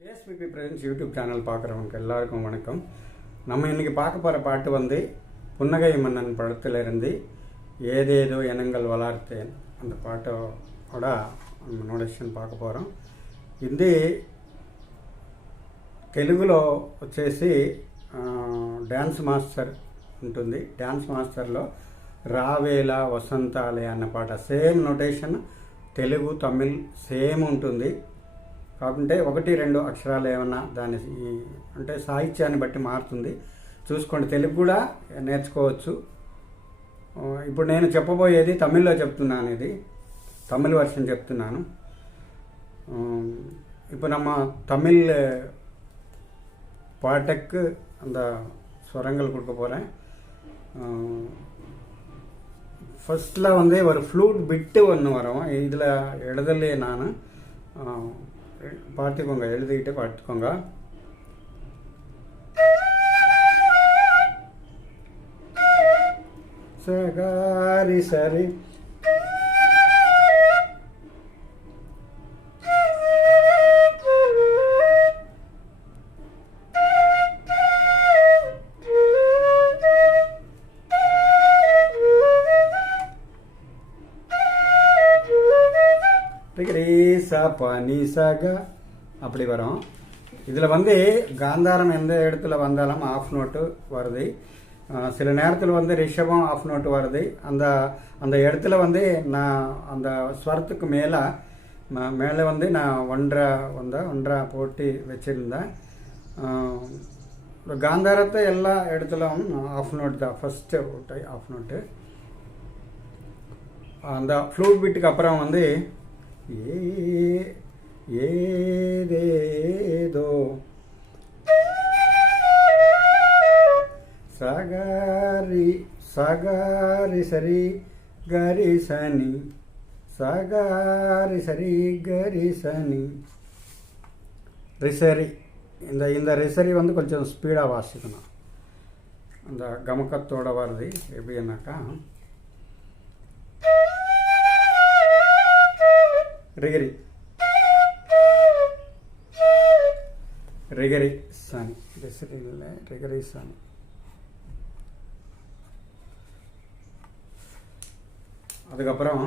கேஎஸ்பிபி presence YouTube channel பார்க்குறவங்க எல்லாருக்கும் வணக்கம். நம்ம இன்றைக்கி பார்க்க போகிற பாட்டு வந்து புன்னகை மன்னன் படத்திலிருந்து ஏதேதோ எண்ணங்கள் வளர்த்தேன் அந்த பாட்டோட நம்ம நோடேஷன் பார்க்க పోகிறோం. ఇది తెలుగులో వచ్చేసి డ్యాన్స్ మాస్టర్ ఉంటుంది. డ్యాన్స్ మాస్టర్లో రావేలా వసంతాలే అన్న పాట same notation Telugu Tamil same ఉంటుంది. కాకుంటే ఒకటి రెండు అక్షరాలు ఏమన్నా దాని అంటే సాహిత్యాన్ని బట్టి మారుతుంది. చూసుకోండి, తెలుగు కూడా నేర్చుకోవచ్చు. ఇప్పుడు నేను చెప్పబోయేది తమిళ్లో చెప్తున్నాను. ఇది తమిళ్ వర్షన్ చెప్తున్నాను. இப்போ நம்ம தமிழ் பாட்டுக்கு அந்த ஸ்வரங்கள் கொடுக்க போகிறேன். ஃபஸ்ட்டில் வந்து ஒரு ஃப்ளூட் பிட்டு ஒன்று வரும். இதில் எழுதலையே நான் பார்த்துக்கோங்க, எழுதிக்கிட்டு பார்த்துக்கோங்க. சகாரி சரி ரீசா பனி சகா அப்படி வரும். இதில் வந்து காந்தாரம் எந்த இடத்துல வந்தாலும் ஆஃப் நோட்டு வருது. சில நேரத்தில் வந்து ரிஷபம் ஆஃப் நோட்டு வருது. அந்த அந்த இடத்துல வந்து நான் அந்த ஸ்வரத்துக்கு மேலே வந்து நான் ஒன்றரை போட்டு வச்சுருந்தேன். காந்தாரத்தை எல்லா இடத்துலும் ஆஃப் நோட்டு தான், ஃபஸ்ட்டு ஆஃப் நோட்டு. அந்த ஃப்ளூட் பீட்டுக்கு அப்புறம் வந்து ஏதேதோ சகாரி சகாரி சரி கரி சனி சகாரி சரி கரி சனி ரிசரி. இந்த ரிசரி வந்து கொஞ்சம் ஸ்பீடாக வாசிக்கணும். அந்த கமக்கத்தோட வருது. எப்படின்னாக்கா ரிகரி ரிகரி சனி, ரிசரி இல்லை, ரிகரி சனி. அதுக்கப்புறம்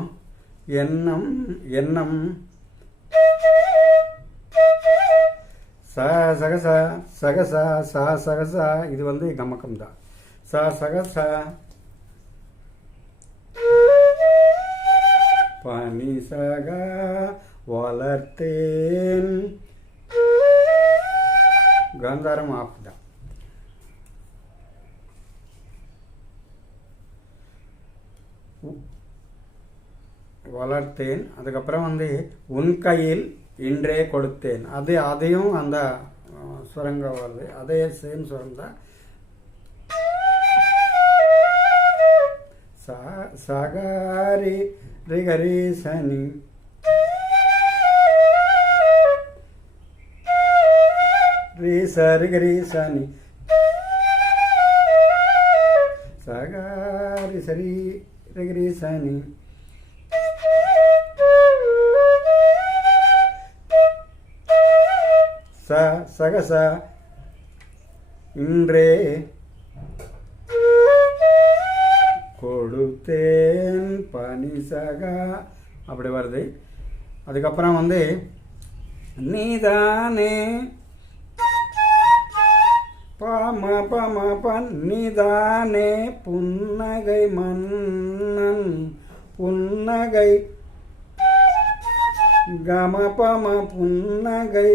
எண்ணம் எண்ணம் சகசா சகசா சா சகசா, இது வந்து கமக்கம் தான். சா சகசா பனி சகா வளர்த்தேன், காந்தாரம் ஆஃப் தான். வளர்த்தேன். அதுக்கப்புறம் வந்து உன் கையில் இன்றே கொடுத்தேன், அதையும் அந்த சுரங்க வருது. அதே சேம் சுரம் தான். சகாரி ரிகரி சனி ரிகரி சனி சகாரி சரி ரிகரி சனி சகசா இன்றே கொடுத்தேன் பனி சகா அப்படி வருது. அதுக்கப்புறம் வந்து நீதானே பாம பம பன் நீதானே புன்னகை மன்னன் புன்னகை கம பம புன்னகை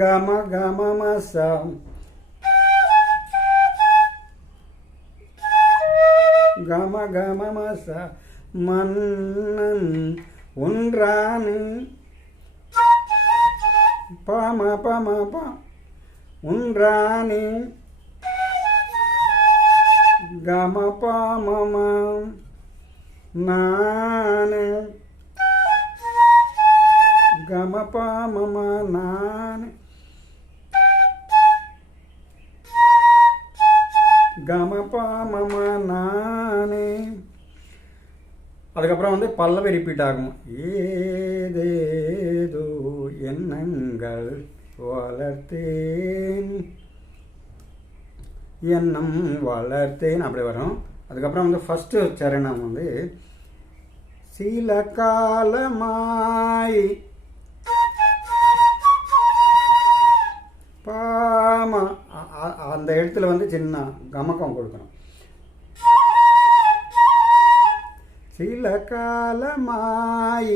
கம கம மசம் கம கம மச மன்னன் உன்றானி பம பம ப உன்றானி கம பம நானே கம பம நானே கமபா மம நானே. அதுக்கப்புறம் வந்து பல்லவி ரிப்பீட் ஆகும். ஏதேதோ எண்ணங்கள் வளர்த்தேன், எண்ணம் வளர்த்தேன் அப்படி வரும். அதுக்கப்புறம் வந்து ஃபஸ்ட்டு சரணம் வந்து சில காலமாய் பாமா அந்த இடத்துல வந்து சின்ன கமக்கம் கொடுக்கணும். சில காலமாய்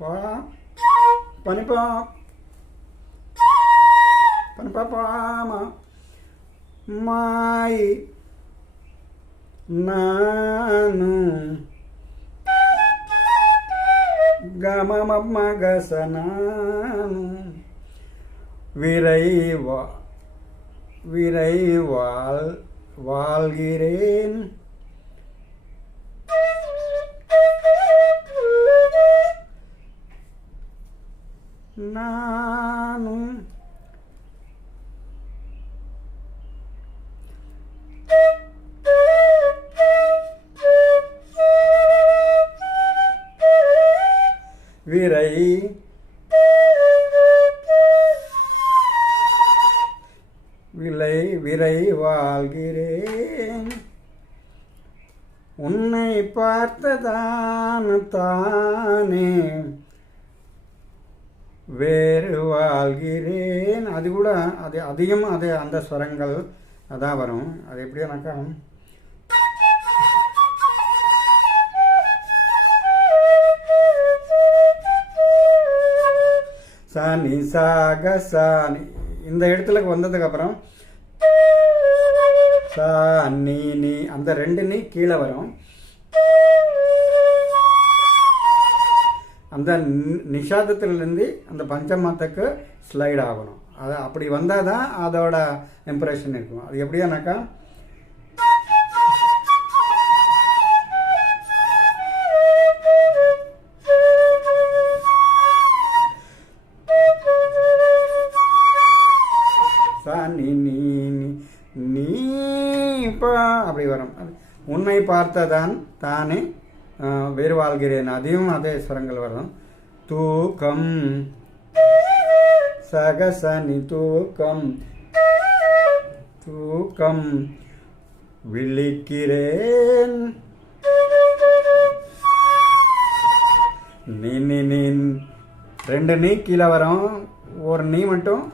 பா பனிப்பா பனிப்பா பாமா மாய் நானு கமமகசனானு விரைவால் வாழ்கிறேன், நானும் விரை வாழ்கிறேன், உன்னை பார்த்ததான் தானே வேறு வாழ்கிறேன். அது கூட அதிகம் அந்த ஸ்வரங்கள் அதான் வரும். அது எப்படின்னாக்கா சாணி சாக சாணி இந்த இடத்துக்கு வந்ததுக்கப்புறம் சா நீ அந்த ரெண்டு நீ கீழே வரும். அந்த நிஷாதத்திலிருந்து அந்த பஞ்சமத்துக்கு ஸ்லைட் ஆகணும். அது அப்படி வந்தால் தான் அதோட இம்ப்ரெஷன் இருக்கும். அது எப்படியானாக்கா நீ அப்படி வரும். உன்னை பார்த்ததான் தானே வேறு வாழ்கிறேன், அதையும் அதே ஸ்வரங்கள் வரும். தூக்கம் சகசனி தூக்கம் தூக்கம் விழிக்கிறேன், நீ ரெண்டு நீ கீழே வரும், ஒரு நீ மட்டும்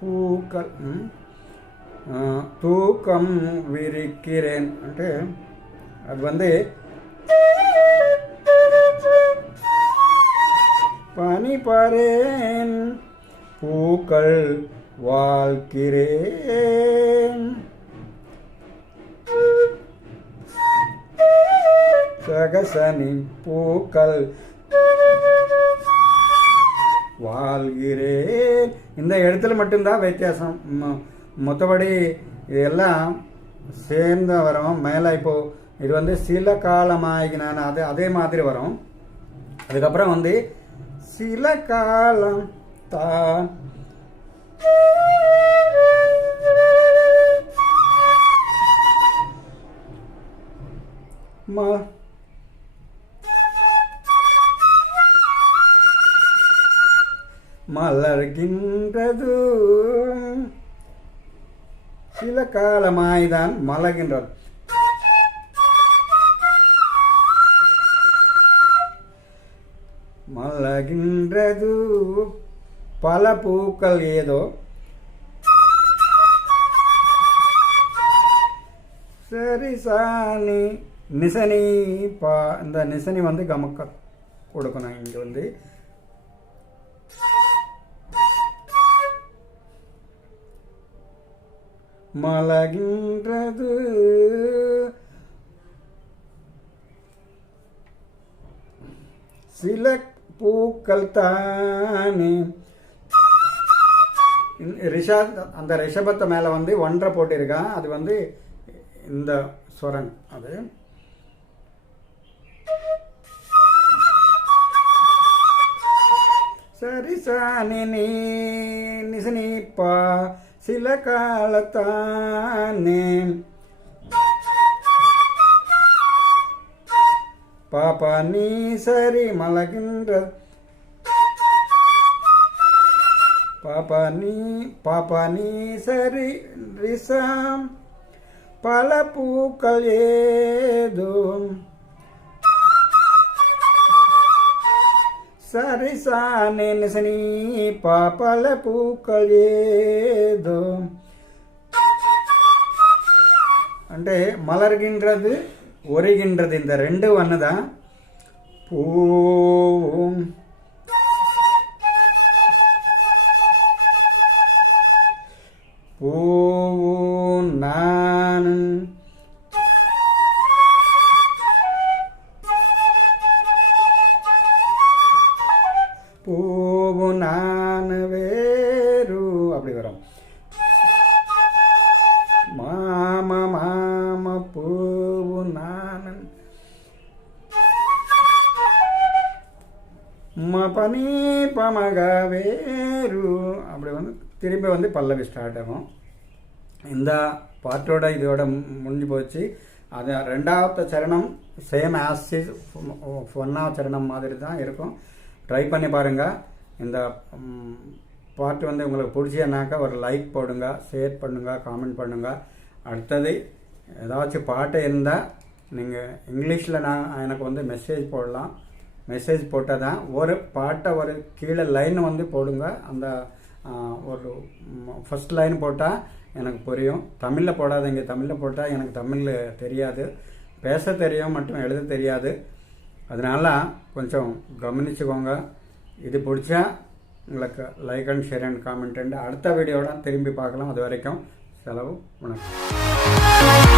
பூக்கள் தூக்கம் விரிக்கிறேன் అంటే அது வந்து பனி பரேன் பூக்கள் வாழ்கிறேன், சகசனி பூக்கள் வாழ்கிறேன். இந்த இடத்துல மட்டும்தான் வித்தியாசம். மற்றபடி இதெல்லாம் சேர்ந்த வரும். மேலே இப்போது இது வந்து சில காலமாகினான் அதே மாதிரி வரும். அதுக்கப்புறம் வந்து சில காலம் தான் மலர்கின்றது, சில காலமாய்தான் மலர்கின்றது. மலர்கின்றது பல பூக்கள் ஏதோ சரி சாணி நிசனி இந்த நிசனி வந்து கமக்க கொடுக்கணும். இங்கே வந்து மலர்கின்றது சில பூக்கள் தானே. அந்த ரிஷபத்தை மேலே வந்து ஒன்றை போட்டிருக்கான். அது வந்து இந்த ஸ்வரம். அது சரி சாணி நிசனி பா சில காலத்தானே பாப்பா நீ சரி மலகின்ற பாப்பா நீ சரி ரிசாம் பல பூக்கள் ஏதும் சரிசானே நிசனி பல பூக்கள் ஏதும் అంటే மலர்கின்றது ஒரிகின்றது இந்த ரெண்டு ஒன்று தான். பூவும் பூவும் நான் பூவு நான் வேறு அப்படி வரும். மாம மாம பூவு நான் பனி பமக வேறு அப்படி வந்து திரும்பி வந்து பல்லவி ஸ்டார்ட் ஆகும். இந்த பாட்டோட இதோட முடிஞ்சு போச்சு. அது ரெண்டாவது சரணம் சேம் ஆசிஸ் ஒன்றாவது சரணம் மாதிரி தான் இருக்கும். ட்ரை பண்ணி பாருங்கள். இந்த பாட்டு வந்து உங்களுக்கு பிடிச்சனாக்கா ஒரு லைக் போடுங்க, ஷேர் பண்ணுங்கள், காமெண்ட் பண்ணுங்கள். அடுத்தது ஏதாச்சும் பாட்டு இருந்தால் நீங்கள் இங்கிலீஷில் எனக்கு வந்து மெசேஜ் போடலாம். மெசேஜ் போட்டால் தான் ஒரு பாட்டை ஒரு கீழே லைன் வந்து போடுங்க. அந்த ஒரு ஃபஸ்ட் லைன் போட்டால் எனக்கு புரியும். தமிழில் போடாதீங்க. தமிழில் போட்டால் எனக்கு தமிழ் தெரியாது, பேச தெரியும், மட்டும் எழுத தெரியாது. அதனால் கொஞ்சம் கவனிச்சுக்கோங்க. இது பிடிச்சா உங்களுக்கு like and share and comment. அடுத்த வீடியோட திரும்பி பார்க்கலாம். அது வரைக்கும் செலவு. வணக்கம்.